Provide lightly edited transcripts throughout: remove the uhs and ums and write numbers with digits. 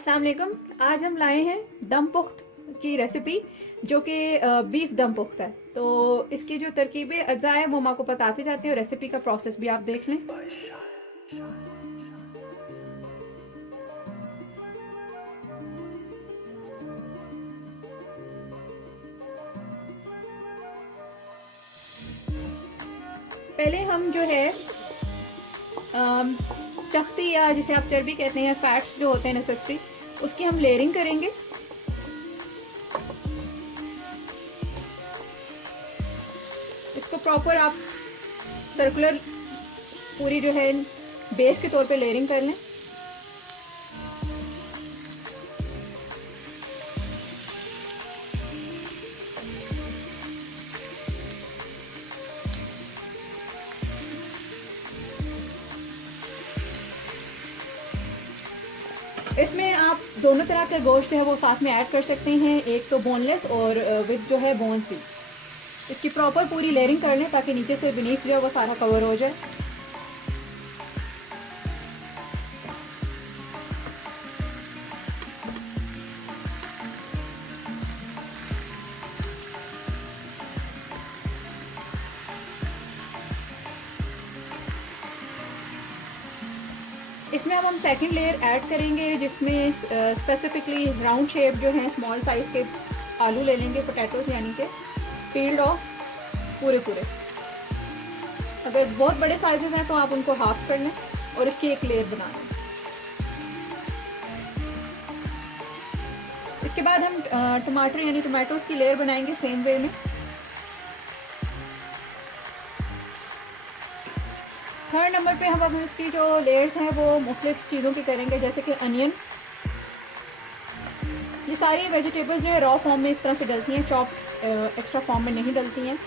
अस्सलाम वालेकुम। आज हम लाए हैं दम पुख्त की रेसिपी, जो कि बीफ दम पुख्त है। तो इसकी जो तरकीबें अज्जा है वो हम आपको बताते जाते हैं और रेसिपी का प्रोसेस भी आप देख लें। पहले हम जो है चख्ती या जिसे आप चर्बी कहते हैं, फैट्स जो होते हैं नेसेसरी, उसकी हम लेयरिंग करेंगे। इसको प्रॉपर आप सर्कुलर पूरी जो है बेस के तौर पे लेयरिंग कर लें। इसमें आप दोनों तरह के गोश्त है वो साथ में ऐड कर सकते हैं, एक तो बोनलेस और विद जो है बोन्स भी। इसकी प्रॉपर पूरी लेयरिंग कर लें ताकि नीचे से बीनीथ जो है वो सारा कवर हो जाए। इसमें अब हम सेकंड लेयर ऐड करेंगे, जिसमें स्पेसिफिकली राउंड शेप जो है स्मॉल साइज़ के आलू ले लेंगे, पोटैटोज यानी कि पील्ड ऑफ पूरे। अगर बहुत बड़े साइजेस हैं तो आप उनको हाफ कर लें और इसकी एक लेयर बना लें। इसके बाद हम टमाटर यानी टमाटोज की लेयर बनाएंगे सेम वे में। थर्ड नंबर पे हम अब इसकी जो लेयर्स हैं वो मुख्तलिफ चीज़ों की करेंगे, जैसे कि अनियन। ये सारी वेजिटेबल्स जो है रॉ फॉर्म में इस तरह से डलती हैं, चॉप एक्स्ट्रा फॉर्म में नहीं डलती हैं।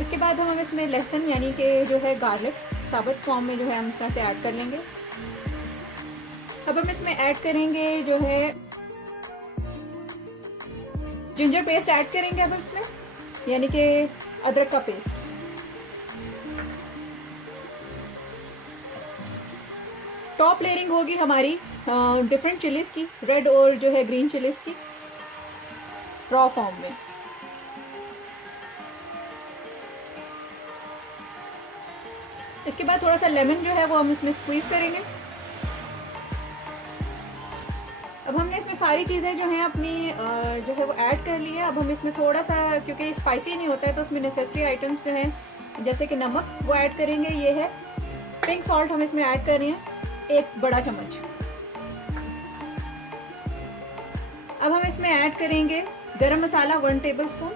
इसके बाद हम इसमें लहसुन यानी कि जो है गार्लिक साबुत फॉर्म में जो है हम इस तरह से ऐड कर लेंगे। अब हम इसमें ऐड करेंगे जो है जिंजर पेस्ट ऐड करेंगे अब इसमें, यानी कि अदरक का पेस्ट। टॉप लेयरिंग होगी हमारी डिफरेंट चिलीज की, रेड और जो है ग्रीन चिलीज की रॉ फॉर्म में। इसके बाद थोड़ा सा लेमन जो है वो हम इसमें स्क्वीज करेंगे। अब हमने इसमें सारी चीज़ें जो हैं अपनी जो है वो ऐड कर ली है। अब हम इसमें थोड़ा सा, क्योंकि स्पाइसी नहीं होता है तो उसमें नेसेसरी आइटम्स जो हैं जैसे कि नमक वो ऐड करेंगे। ये है पिंक सॉल्ट, हम इसमें ऐड कर रहे हैं 1 बड़ा चम्मच। अब हम इसमें ऐड करेंगे गरम मसाला 1 टेबलस्पून।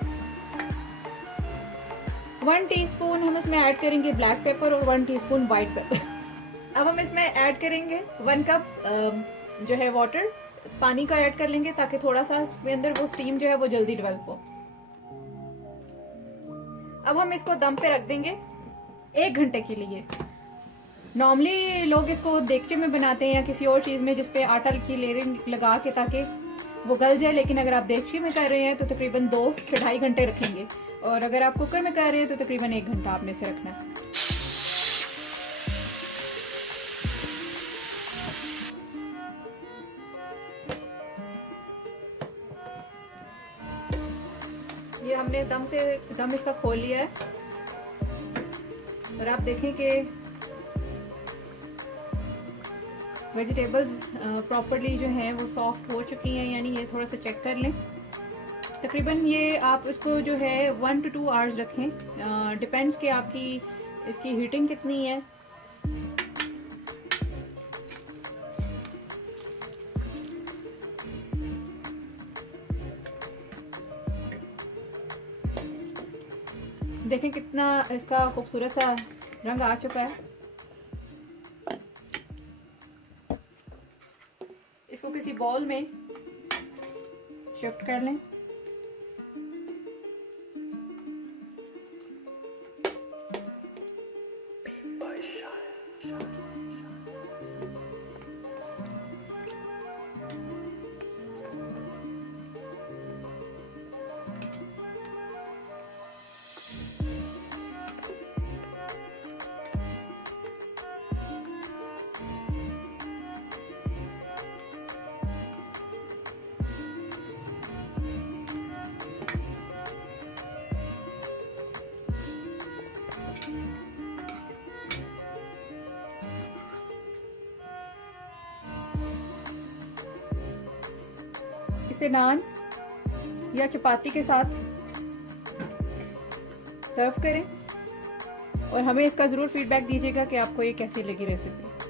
1 टीस्पून हम इसमें ऐड करेंगे ब्लैक पेपर और 1 टीस्पून वाइट पेपर। अब हम इसमें ऐड करेंगे 1 कप जो है वाटर, पानी का ऐड कर लेंगे ताकि थोड़ा सा इसके अंदर वो स्टीम जो है वो जल्दी डेवलप हो। अब हम इसको दम पे रख देंगे 1 घंटे के लिए। नॉर्मली लोग इसको देगचे में बनाते हैं या किसी और चीज़ में जिसपे आटा की लेयरिंग लगा के ताकि वो गल जाए, लेकिन अगर आप देगची में कर रहे हैं तो तकरीबन 2 से 2.5 घंटे रखेंगे, और अगर आप कुकर में कर रहे हैं तो तकरीबन 1 घंटा आपने इसे रखना है। ये हमने दम इसका खोल लिया है और आप देखें कि वेजिटेबल्स प्रॉपर्ली जो हैं वो सॉफ्ट हो चुकी हैं, यानी ये थोड़ा सा चेक कर लें। तकरीबन ये आप इसको जो है 1 to 2 आवर्स रखें, डिपेंड्स कि आपकी इसकी हीटिंग कितनी है। देखें कितना इसका खूबसूरत सा रंग आ चुका है। इसको किसी बॉल में शिफ्ट कर लें। इसे नान या चपाती के साथ सर्व करें और हमें इसका ज़रूर फीडबैक दीजिएगा कि आपको ये कैसी लगी रेसिपी।